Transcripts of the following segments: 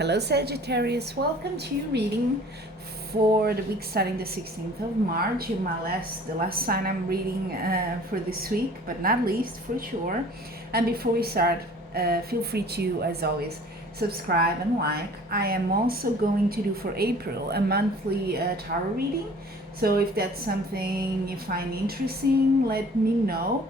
Hello Sagittarius, welcome to your reading for the week starting the 16th of March. You're the last sign I'm reading for this week, but not least for sure. And before we start, feel free to, as always, subscribe and like. I am also going to do for April a monthly tarot reading. So if that's something you find interesting, let me know.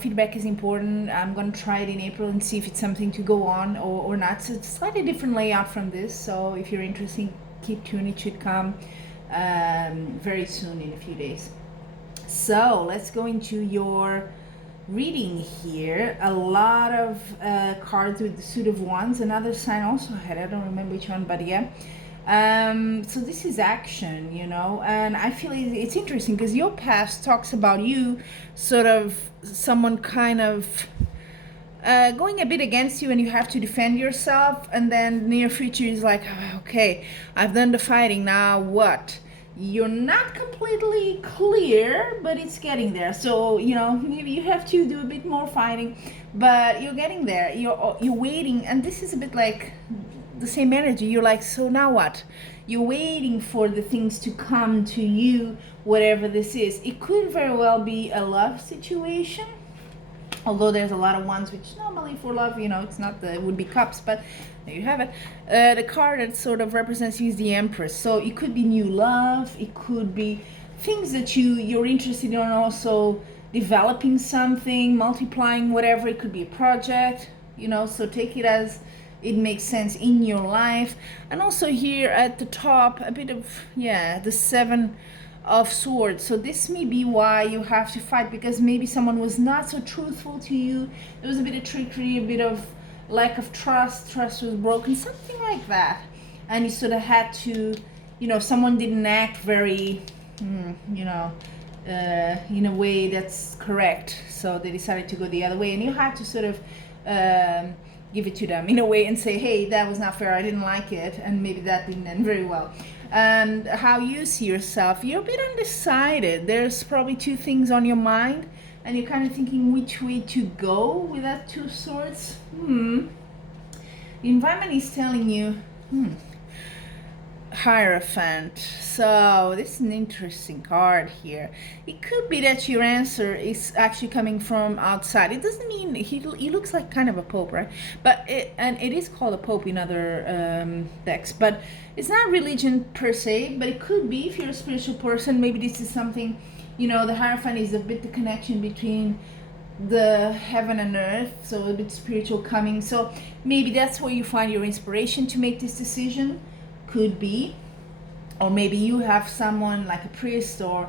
Feedback is important. I'm going to try it in April and see if it's something to go on or not. So it's slightly different layout from this. So if you're interested, keep tuned. It should come very soon in a few days. So let's go into your reading here. A lot of cards with the suit of wands. Another sign also had, I don't remember which one, but yeah. So this is action, and I feel it's interesting because your past talks about you sort of someone kind of going a bit against you and you have to defend yourself, and then near future is like, okay, I've done the fighting, now what? You're not completely clear, but it's getting there. So maybe you have to do a bit more fighting, but you're getting there. You're waiting, and this is a bit like the same energy. You're like, so now what? You're waiting for the things to come to you, whatever this is. It could very well be a love situation, although there's a lot of ones which normally for love, it's not it would be cups, but there you have it. The card that sort of represents you is the Empress. So it could be new love, it could be things that you're interested in, also developing something, multiplying, whatever. It could be a project, so take it as it makes sense in your life. And also here at the top, a bit of, the Seven of Swords. So this may be why you have to fight, because maybe someone was not so truthful to you. There was a bit of trickery, a bit of lack of trust was broken, something like that. And you sort of had to, someone didn't act very, in a way that's correct. So they decided to go the other way, and you had to sort of give it to them in a way and say, hey, that was not fair, I didn't like it, and maybe that didn't end very well. And how you see yourself, you're a bit undecided. There's probably two things on your mind, and you're kind of thinking which way to go with that Two Swords. The environment is telling you, Hierophant. So this is an interesting card here. It could be that your answer is actually coming from outside. It doesn't mean he looks like kind of a pope, right? But it is called a pope in other texts, but it's not religion per se. But it could be, if you're a spiritual person, maybe this is something. The Hierophant is a bit the connection between the heaven and earth, so a bit spiritual coming. So maybe that's where you find your inspiration to make this decision. Could be. Or maybe you have someone like a priest or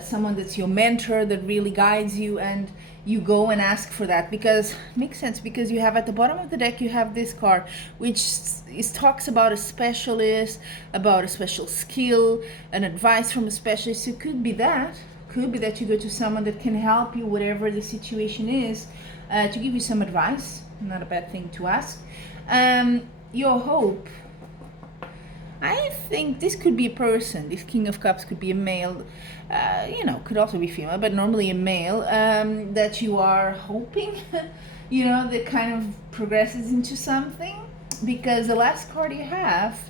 someone that's your mentor that really guides you, and you go and ask for that, because makes sense, because you have at the bottom of the deck, you have this card which talks about a specialist, about a special skill, an advice from a specialist. It could be that you go to someone that can help you, whatever the situation is, to give you some advice. Not a bad thing to ask. Your hope, I think this could be a person. This King of Cups could be a male, could also be female, but normally a male, that you are hoping, that kind of progresses into something. Because the last card you have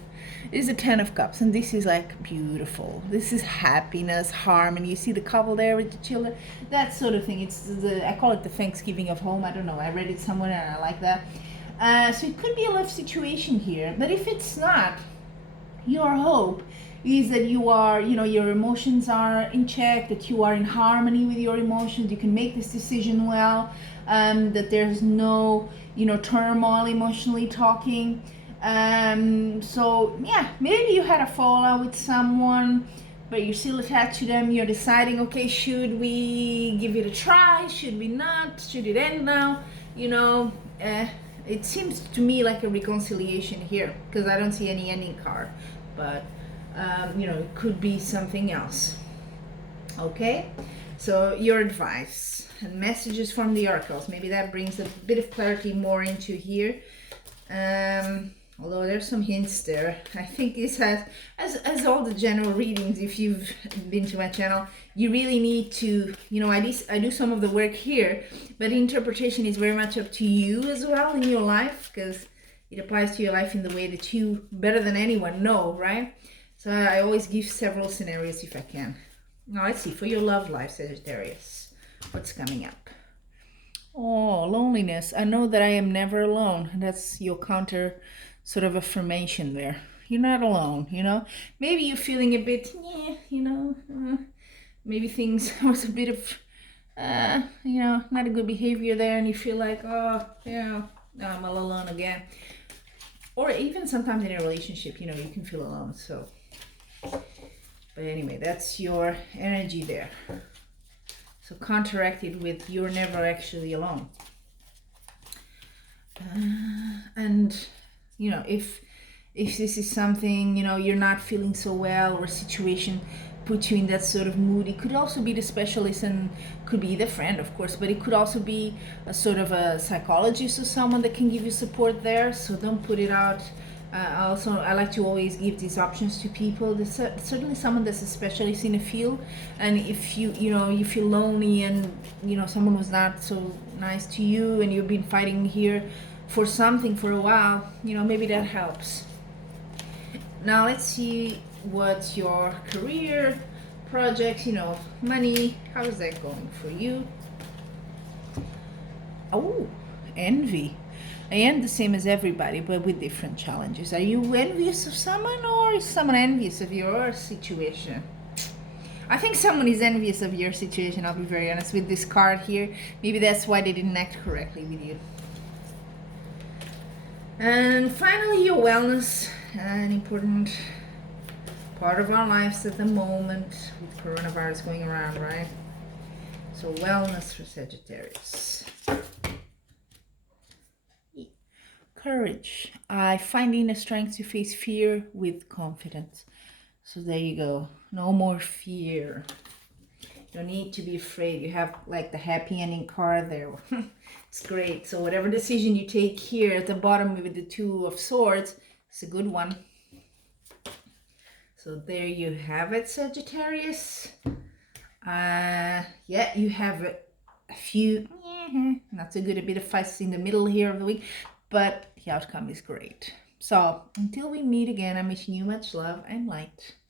is the Ten of Cups, and this is like beautiful. This is happiness, harmony. You see the couple there with the children, that sort of thing. I call it the Thanksgiving of home. I don't know, I read it somewhere and I like that. So it could be a love situation here, but if it's not, your hope is that you are, your emotions are in check, that you are in harmony with your emotions, you can make this decision well, that there's no, turmoil emotionally talking. So yeah, maybe you had a fallout with someone, but you're still attached to them. You're deciding, okay, should we give it a try? Should we not? Should it end now? It seems to me like a reconciliation here, because I don't see any ending card, but it could be something else. Okay, so your advice and messages from the oracles, maybe that brings a bit of clarity more into here. Although there's some hints there. I think this has, as all the general readings, if you've been to my channel, you really need to, I do some of the work here, but interpretation is very much up to you as well in your life, because it applies to your life in the way that you better than anyone know, right? So I always give several scenarios if I can. Now let's see, for your love life, Sagittarius, what's coming up? Oh, loneliness. I know that I am never alone. That's your counter sort of affirmation there. You're not alone, you know? Maybe you're feeling a bit, yeah, maybe things was a bit of, not a good behavior there, and you feel like, oh, yeah, I'm all alone again. Or even sometimes in a relationship, you can feel alone, so. But anyway, that's your energy there. So counteract it with you're never actually alone. And, if this is something, you're not feeling so well, or situation put you in that sort of mood, it could also be the specialist, and could be the friend, of course, but it could also be a sort of a psychologist or someone that can give you support there. So don't put it out. I like to always give these options to people. There's certainly someone that's a specialist in a field, and if you feel lonely, and someone was not so nice to you, and you've been fighting here for something for a while, maybe that helps. Now let's see what your career, projects, money, how is that going for you? Oh, envy. I am the same as everybody, but with different challenges. Are you envious of someone, or is someone envious of your situation? I think someone is envious of your situation, I'll be very honest, with this card here. Maybe that's why they didn't act correctly with you. And finally, your wellness, an important part of our lives at the moment with coronavirus going around, right? So wellness for Sagittarius. Courage. I find inner strength to face fear with confidence. So there you go. No more fear. You don't need to be afraid. You have like the happy ending card there. It's great. So whatever decision you take here at the bottom with the Two of Swords, it's a good one. So there you have it, Sagittarius. You have a few not so good, a bit of fights in the middle here of the week, but the outcome is great. So until we meet again, I'm wishing you much love and light.